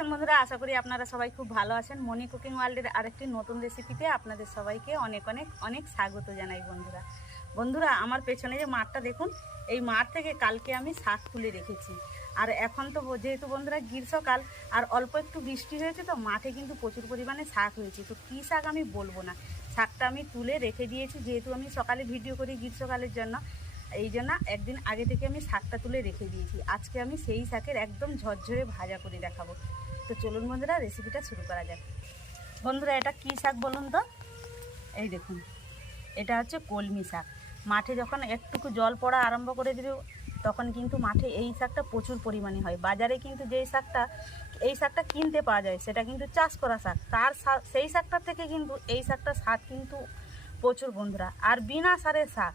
আছেন বন্ধুরা, আশা করি আপনারা সবাই খুব ভালো আছেন। মনি কুকিং ওয়ার্ল্ডের আরেকটি নতুন রেসিপিতে আপনাদের সবাইকে অনেক অনেক অনেক স্বাগত জানাই বন্ধুরা। বন্ধুরা, আমার পেছনে যে মাঠটা দেখুন, এই মাঠ থেকে কালকে আমি শাক তুলে রেখেছি। আর এখন তো যেহেতু বন্ধুরা গ্রীষ্মকাল, আর অল্প একটু বৃষ্টি হয়েছে তো মাঠে কিন্তু প্রচুর পরিমাণে শাক হয়েছে। তো কী শাক আমি বলব না? শাকটা আমি তুলে রেখে দিয়েছি, যেহেতু আমি সকালে ভিডিও করি গ্রীষ্মকালের জন্য। এই জন্য একদিন আগে থেকে আমি শাকটা তুলে রেখে দিয়েছি। আজকে আমি সেই শাকের একদম ঝরঝরে ভাজা করে দেখাবো। তো চলুন বন্ধুরা রেসিপিটা শুরু করা যাক। বন্ধুরা, এটা কী শাক বলুন তো? এই দেখুন, এটা হচ্ছে কলমি শাক। মাঠে যখন একটুকু জল পড়া আরম্ভ করে দেবে, তখন কিন্তু মাঠে এই শাকটা প্রচুর পরিমাণে হয়। বাজারে কিন্তু যেই শাকটা, এই শাকটা কিনতে পাওয়া যায়, সেটা কিন্তু চাষ করা শাক। তার সেই শাকটার থেকে কিন্তু এই শাকটা স্বাদ কিন্তু প্রচুর বন্ধুরা। আর বিনা সারের শাক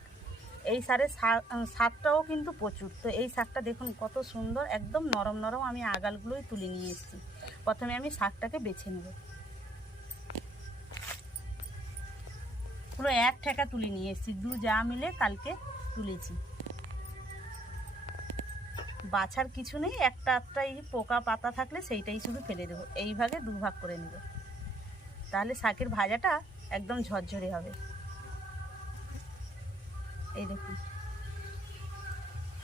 এই সারের শা- আহ, কিন্তু প্রচুর। তো এই শাকটা দেখুন কত সুন্দর একদম নরম নরম আমি আগালগুলোই তুলে নিয়ে এসেছি। প্রথমে আমি শাকটাকে বেছে নেব। পুরো এক ঠেকা তুলে নিয়ে এসেছি। দু যা মিলে কালকে তুলেছি। বাছার কিছু নেই একটা একটা এই পোকা পাতা থাকলে সেইটাই শুধু ফেলে দেবো। এই ভাগে দু ভাগ করে নেব। তাহলে শাকের ভাজাটা একদম ঝরঝরে হবে। এই দেখুন।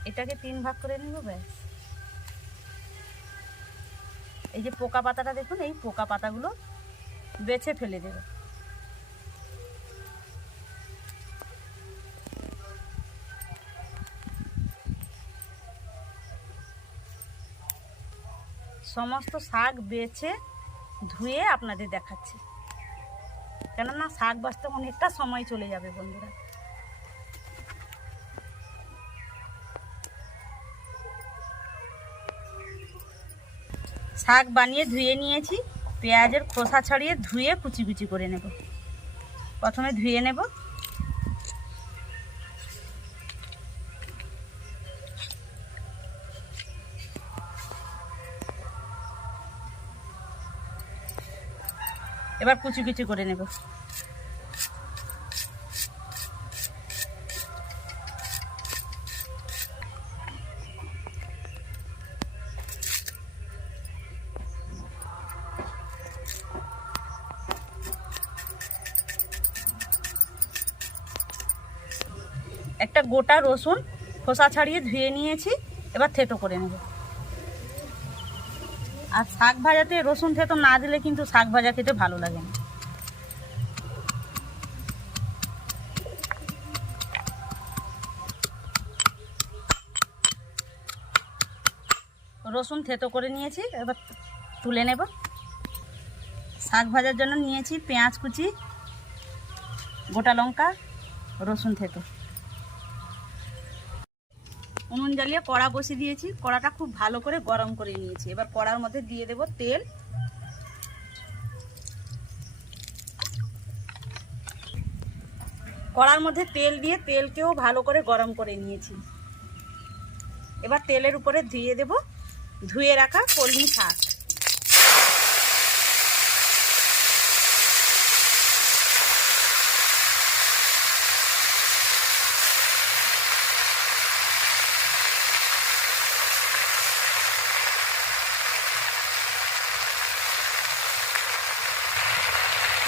এটাকে তিন ভাগ করে নিব ব্যাস। এই যে পোকা পাতাটা দেখুন, এই পোকা পাতাগুলো বেছে ফেলে দেবে। সমস্ত শাক বেছে ধুয়ে আপনাদের দেখাচ্ছি। কেননা শাক বাঁচতে অনেকটা সময় চলে যাবে বন্ধুরা। শাক বানিয়ে ধুয়ে নিয়েছি, পেঁয়াজের খোসা ছাড়িয়ে ধুয়ে কুচি কুচি করে নেব। প্রথমে ধুয়ে নেব। এবার কুচি কুচি করে নেব। একটা গোটা রসুন খোসা ছাড়িয়ে ধুয়ে নিয়েছি, এবার থেতো করে নেব। আর শাক ভাজাতে রসুন থেতো না দিলে কিন্তু শাক ভাজা খেতে ভালো লাগে না। রসুন থেতো করে নিয়েছি, এবার তুলে নেব। শাক ভাজার জন্য নিয়েছি পেঁয়াজ কুচি, গোটা লঙ্কা, রসুন থেতো। উনুন জ্বালিয়ে কড়া বসিয়ে দিয়েছি। কড়াটা খুব ভালো করে গরম করে নিয়েছি। এবার কড়ার মধ্যে দিয়ে দেব তেল। কড়ার মধ্যে তেল দিয়ে তেলকেও ভালো করে গরম করে নিয়েছি। এবার তেলের উপরে ধুয়ে দেব ধুয়ে রাখা কলমি শাক।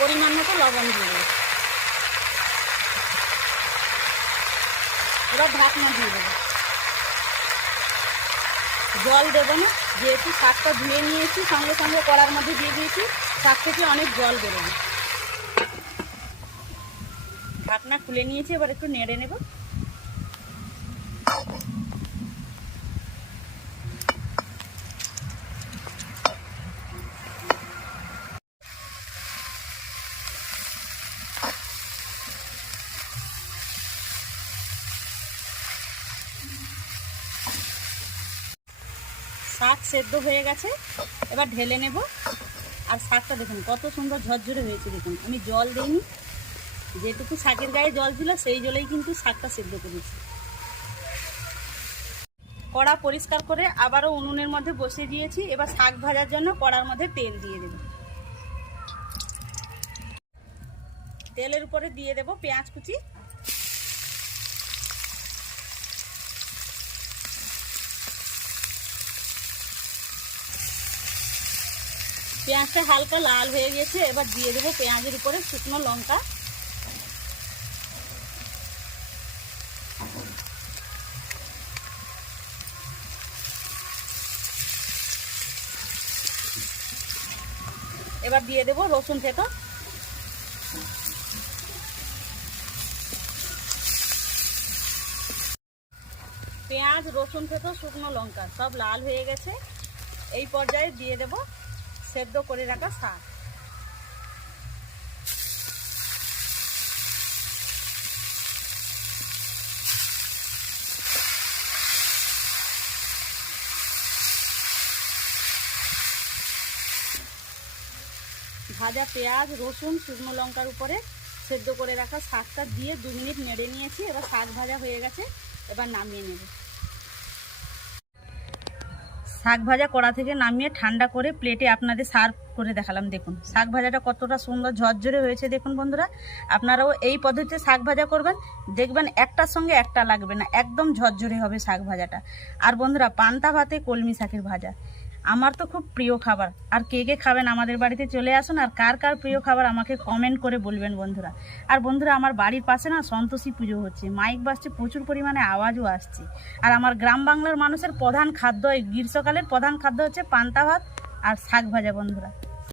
পরিমাণ মতো লবণ দেবো। এবার ঢাকনা দিয়ে দেবো। জল দেবো না, যেহেতু শাকটা ধুয়ে নিয়েছি, সঙ্গে সঙ্গে কড়ার মধ্যে দিয়ে দিয়েছি, শাক থেকে অনেক জল বেরোবে। ঢাকনা খুলে নিয়েছি, এবার একটু নেড়ে নেব। শাক সেদ্ধ হয়ে গেছে। এবার ঢেলে নেব। আর শাকটা দেখুন, কত সুন্দর ঝরঝরে হয়েছে দেখুন। আমি জল দিইনি। যেটুকু শাকের গায়ে জল ছিল, সেই জলেই কিন্তু শাকটা সেদ্ধ করেছি। কড়া পরিষ্কার করে আবারও উনুনের মধ্যে বসিয়ে দিয়েছি। এবার শাক ভাজার জন্য কড়ার মধ্যে তেল দিয়ে দেব। তেলের উপরে দিয়ে দেব পেঁয়াজ কুচি। পেঁয়াজটা হালকা লাল হয়ে গেছে, এবার দিয়ে দেবো পেঁয়াজের উপরে শুকনো লঙ্কা। এবার দিয়ে দেবো রসুন থেতো। পেঁয়াজ, রসুন থেতো, শুকনো লঙ্কা সব লাল হয়ে গেছে। এই পর্যায়ে দিয়ে দেব সেদ্ধ করে রাখা শাক ভাজা পেঁয়াজ, রসুন, শুকনো লঙ্কার উপরে সেদ্ধ করে রাখা শাকটা দিয়ে দু মিনিট নেড়ে নিয়েছি। এবার শাক ভাজা হয়ে গেছে, এবার নামিয়ে নেব। শাক ভাজা কড়া থেকে নামিয়ে ঠান্ডা করে প্লেটে আপনাদের সার্ভ করে দেখালাম, দেখুন। শাক ভাজাটা কতটা সুন্দর ঝরঝরে হয়েছে, দেখুন বন্ধুরা। আপনারাও এই পদ্ধতিতে শাক ভাজা করবেন, দেখবেন একটার সঙ্গে একটা লাগবে না, একদম ঝরঝরে হবে শাক ভাজাটা। আর বন্ধুরা, পান্তা ভাতে কলমি শাকের ভাজা। আমার তো খুব প্রিয় খাবার। আর কে কে খাবেন আমাদের বাড়িতে চলে আসুন, আর কার কার প্রিয় খাবার আমাকে কমেন্ট করে বলবেন বন্ধুরা। আর বন্ধুরা, আমার বাড়ির পাশে না সন্তোষী পুজো হচ্ছে। মাইক বাসছে প্রচুর পরিমাণে আওয়াজও আসছে। আর আমার গ্রাম বাংলার মানুষের প্রধান খাদ্য এই গ্রীষ্মকালের প্রধান খাদ্য হচ্ছে পান্তা ভাত আর শাক ভাজা বন্ধুরা।